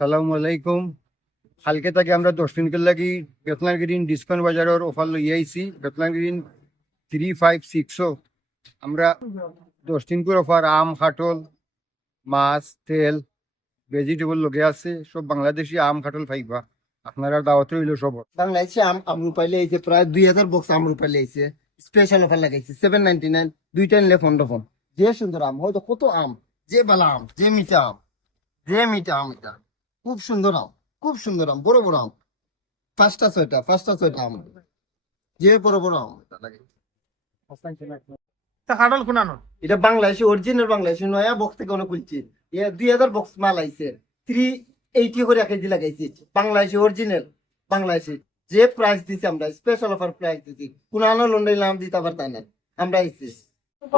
সালামু আলাইকুম। কালকে থেকে আমরা 10 দিন লাগি বেতনার গ্রিন ডিসকাউন্ট বাজারের অফার লই আইছি। বেতনার গ্রিন 356 আমরা 10 দিন করে অফার আম, কাঠল, মাছ, তেল, ভেজিটেবল লগে আছে। সব বাংলাদেশি আম, কাঠল পাইবা। আপনারা দাওয়াত রইল সব। বাংলাদেশে আমরু পাইলে আইছে প্রায় 2000 বক্স আমরু পাইলে আইছে। স্পেশাল অফার লাগাইছে 799, দুইটা নিলে 15 যে সুন্দর আম, হয়তো কত আম, যে বালা আম, যে মিঠা আম, যে মিঠা আম, এটা খুব সুন্দর আম, খুব সুন্দর আম, বড় বড় আম, পাঁচটা ছয়টা আম, যে বড় বড় আম এটা লাগাইছে। কাটল খুনানো এটা বাংলাদেশে অরিজিনাল বাংলাদেশে নয়া বক্স থেকে অনেক খুলছি। 2000 বক্স মাল আইছে, 380 করে কেজি লাগাইছি। বাংলাদেশে অরিজিনাল, বাংলাদেশে যে প্রাইস দিছি আমরা স্পেশাল অফার প্রাইস দিছি, কোন আনো লন্ডন নাম দিতে পারতাম না। আমরা আইছি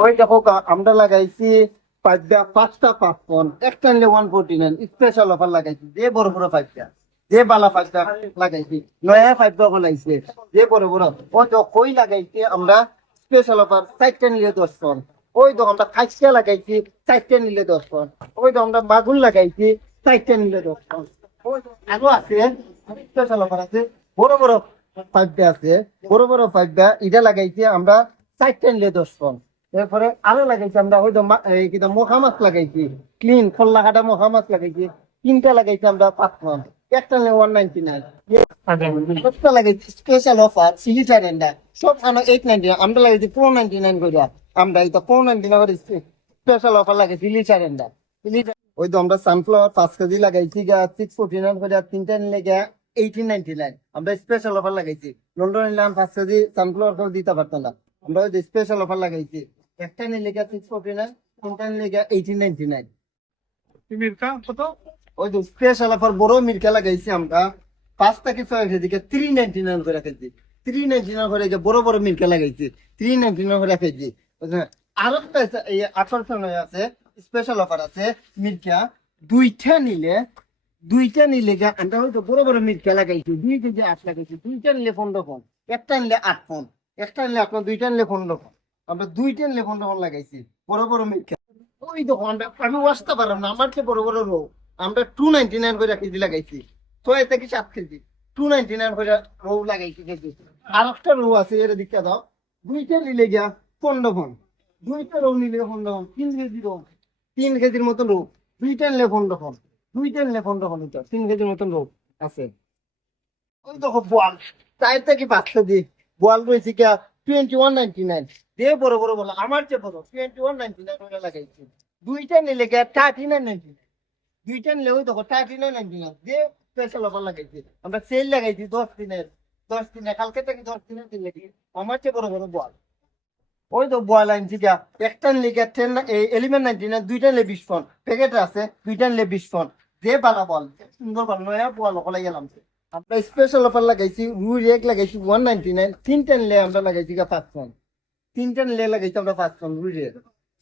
ওই দেখো আমরা লাগাইছি পাঁচটা 5 একটা নিলে 149 স্পেশাল অফার লাগাইছি। যে বড় বড় 5টা, যে বালা 5টা লাগাইছি, নয়া 5টা লাগাইছে, যে বড় বড় ও তো কই লাগাইছি আমরা স্পেশাল অফার 4টা নিলে 10 পন। ওই তো আমরা খাইছা লাগাইছি, 4টা নিলে 10 পন। ওই তো আমরা মাগুর লাগাইছি, 4টা নিলে 10 পন। ওই তো আরো আছে স্পেশাল অফার আছে, বড় বড় 5টা আছে, বড় বড় 5টা এটা লাগাইছি আমরা 4টা নিলে 10 পন। এরপরে আরো লাগাইছি আমরা হয়তো কিন্তু মখা মাছ লাগাইছি, ক্লিন খোল্লা কাটা মখা মাছ লাগাইছি, 3টা লাগাইছি আমরা 5 পন, একটা নিলে 199। সবটা লাগাইছি স্পেশাল অফার সিলি চারেন্ডা সব আনো 899, আমরা লাগাইছি 499 করে। আমরা এটা 499 করে স্পেশাল অফার লাগাইছি সিলি চারেন্ডা। ওই তো আমরা সানফ্লাওয়ার 5 কেজি লাগাইছি 649 করে, 3টা নিলে 1899। আমরা স্পেশাল অফার লাগাইছি। লন্ডন নিলাম 5 কেজি সানফ্লাওয়ার কেউ দিতে পারতো না, আমরা ওই স্পেশাল অফার লাগাইছি। একটা নিলে 649, 3টা নিলে 1899। মির্কা কত? ওই তো স্পেশাল অফার বড় মির্কা লাগাইছি আমরা 5 থেকে 6 কেজি 399 করে কেজি, 399 করে বড় বড় মির্কা লাগাইছি 399 করে কেজি। আরো একটা এই আকর্ষণ আছে, স্পেশাল অফার আছে মির্কা দুইটা নিলে আমরা হয়তো বড় বড় মির্কা লাগাইছি 2 কেজি 8 লাগাইছি, 2টা নিলে 15 পন, একটা নিলে 8 পন, একটা নিলে আপনার 2টা নিলে 15 পন। আমরা 2টা নিলে 15 পন লাগাইছি বড় বড় মির্কা। ওই দেখো আমি আসতে পারলাম না, আমার চেয়ে বড় বড় রো আমরা 299 করে কেজি লাগাইছি, 6 থেকে 7 কেজি 299 করে রো লাগাইছি কেজি। আর একটা রো আছে এর দিকটা দাও, 2টা নিলে 15 পন, 2টা রো নিলে 15 পন, 3 কেজি রো, 3 কেজির মতন রো, 2টা নিলে 15 পন, 2টা নিলে 15 পন, এটা 3 কেজির মতন রো আছে। ওই দেখো বোয়াল 4 থেকে 5 কেজি বোয়াল রয়েছে 2199, যে বড় বড় বলো আমার চেয়ে বড় 2199 করে লাগাইছি। 2টা নিলে 3999, 2টা নিলে ওই দেখো 3999, যে স্পেশাল অফার লাগাইছি। আমরা সেল লাগাইছি 10 দিনে কালকে থেকে 10 দিনের দিন লাগি। আমার চেয়ে বড় বড় বল ওই তো বল আনছি একটা নিলে 1199, 2টা নিলে 20 পন প্যাকেট আছে, 2টা নিলে 20 পন, যে বালা বল সুন্দর বল নয়া বল ওলাই গেলাম। আমরা স্পেশাল অফার লাগাইছি রুই রেক লাগাইছি 199, 3টা নিলে আমরা লাগাইছি 5 পন, 3টা নিলে লাগাইছি আমরা 5 পন রুই রেক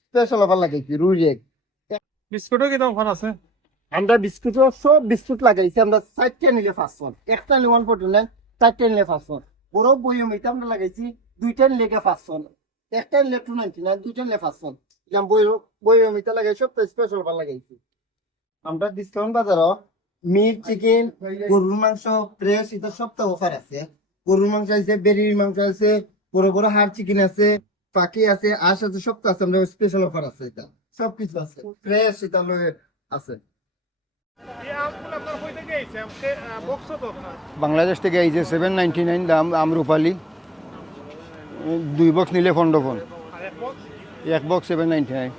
স্পেশাল অফার লাগাইছি রুই রেক। বিস্কুটও কি দাম আছে? আমরা বিস্কুটও সব বিস্কুট লাগাইছি আমরা 4টা নিলে 5 পন, একটা নিলে 149, 4টা নিলে 5 পন। বড় বইম এটা আমরা লাগাইছি 2টা নিলে 5 পন, একটা নিলে 299, 2টা নিলে 5 পন। বইম এটা লাগাই সব স্পেশাল অফার লাগাইছি। আমরা ডিসকাউন্ট বাজারও মিট, চিকেন, গরুর মাংস, ফ্রেশ এটা সবটা অফার আছে। গরুর মাংস আছে, বেরির মাংস আছে, বড় বড় হাড় চিকেন আছে, পাখি আছে, আঁশ আছে, সবটা আছে। আমরা স্পেশাল অফার আছে, এটা সবকিছু আছে ফ্রেশ এটা আছে। এই আমগুলো আপনার কই থেকে আইছে? আমাকে বক্স তো আপনার বাংলাদেশ থেকে এই যে 799 দাম আমরুপালি, 2 বক্স নিলে 15 পন, আর এক বক্স 1 বক্স 799।